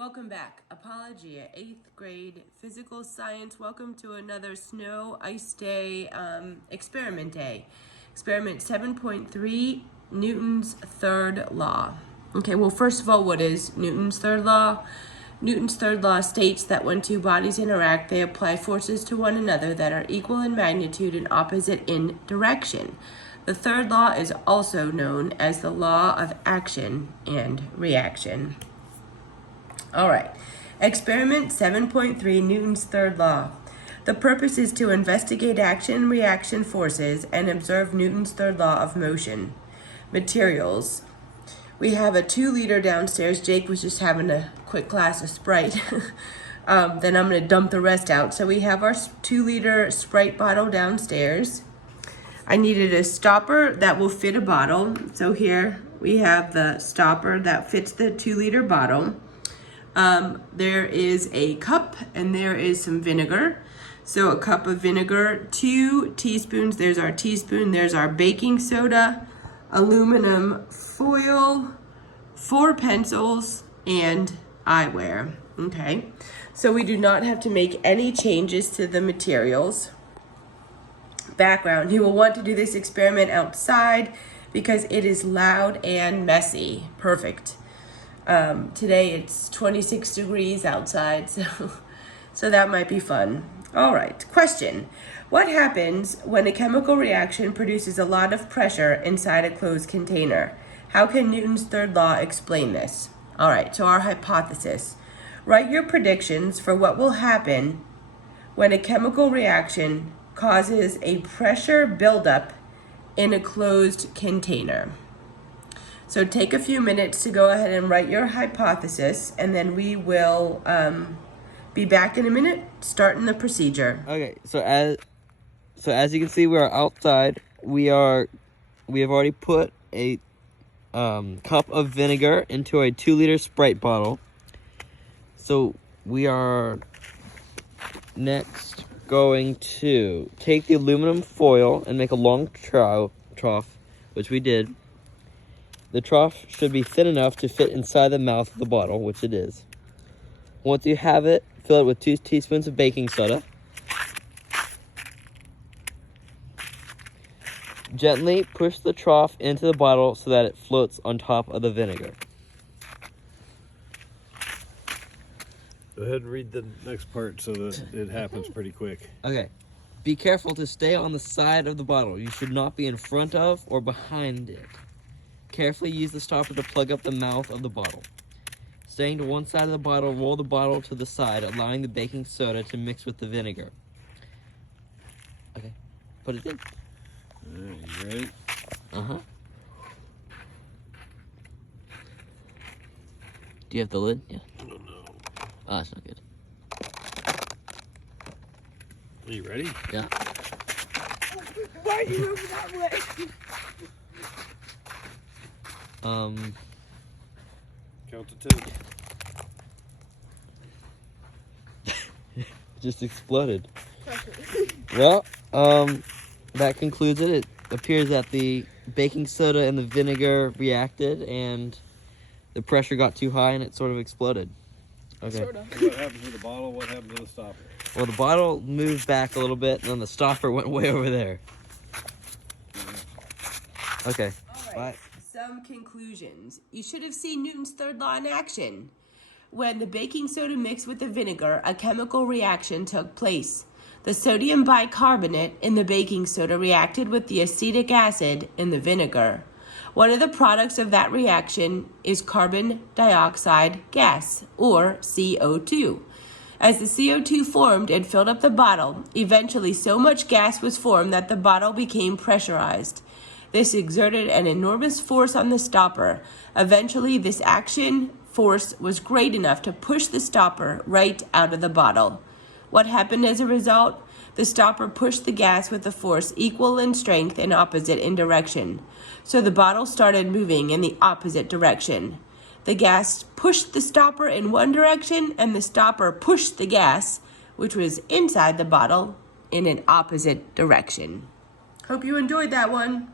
Welcome back. Apologia, 8th grade physical science. Welcome to another snow ice day, experiment day. Experiment 7.3, Newton's third law. Okay, well, first of all, what is Newton's third law? Newton's third law states that when two bodies interact, they apply forces to one another that are equal in magnitude and opposite in direction. The third law is also known as the law of action and reaction. All right, experiment 7.3, Newton's third law. The purpose is to investigate action and reaction forces and observe Newton's third law of motion. Materials. We have a 2-liter downstairs. Jake was just having a quick glass of Sprite. Then I'm going to dump the rest out. So we have our 2-liter Sprite bottle downstairs. I needed a stopper that will fit a bottle. So here we have the stopper that fits the 2-liter bottle. There is a cup and there is some vinegar. So a cup of vinegar, 2 teaspoons, there's our teaspoon, there's our baking soda, aluminum foil, 4 pencils, and eyewear. Okay, so we do not have to make any changes to the materials. Background, you will want to do this experiment outside because it is loud and messy. Perfect. Today it's 26 degrees outside, so that might be fun. All right, question. What happens when a chemical reaction produces a lot of pressure inside a closed container? How can Newton's third law explain this? All right, so our hypothesis. Write your predictions for what will happen when a chemical reaction causes a pressure buildup in a closed container. So take a few minutes to go ahead and write your hypothesis, and then we will be back in a minute, starting the procedure. Okay, so as you can see, we are outside. We have already put a cup of vinegar into a 2-liter Sprite bottle. So we are next going to take the aluminum foil and make a long trough, which we did. The trough should be thin enough to fit inside the mouth of the bottle, which it is. Once you have it, fill it with 2 teaspoons of baking soda. Gently push the trough into the bottle so that it floats on top of the vinegar. Go ahead and read the next part so that it happens pretty quick. Okay. Be careful to stay on the side of the bottle. You should not be in front of or behind it. Carefully use the stopper to plug up the mouth of the bottle. Staying to one side of the bottle, roll the bottle to the side, allowing the baking soda to mix with the vinegar. Okay, put it in. All right, you ready? Uh-huh. Do you have the lid? Yeah. Oh, no. Oh, that's not good. Are you ready? Yeah. Why are you moving that way? Count to 10. It just exploded. Well, that concludes it. It appears that the baking soda and the vinegar reacted and the pressure got too high and it sort of exploded. Okay. Sort of. What happened to the bottle? What happened to the stopper? Well, the bottle moved back a little bit and then the stopper went way over there. Okay. All right. Bye. Some conclusions. You should have seen Newton's third law in action. When the baking soda mixed with the vinegar, a chemical reaction took place. The sodium bicarbonate in the baking soda reacted with the acetic acid in the vinegar. One of the products of that reaction is carbon dioxide gas, or CO2. As the CO2 formed and filled up the bottle, eventually so much gas was formed that the bottle became pressurized. This exerted an enormous force on the stopper. Eventually, this action force was great enough to push the stopper right out of the bottle. What happened as a result? The stopper pushed the gas with a force equal in strength and opposite in direction. So the bottle started moving in the opposite direction. The gas pushed the stopper in one direction, and the stopper pushed the gas, which was inside the bottle, in an opposite direction. Hope you enjoyed that one.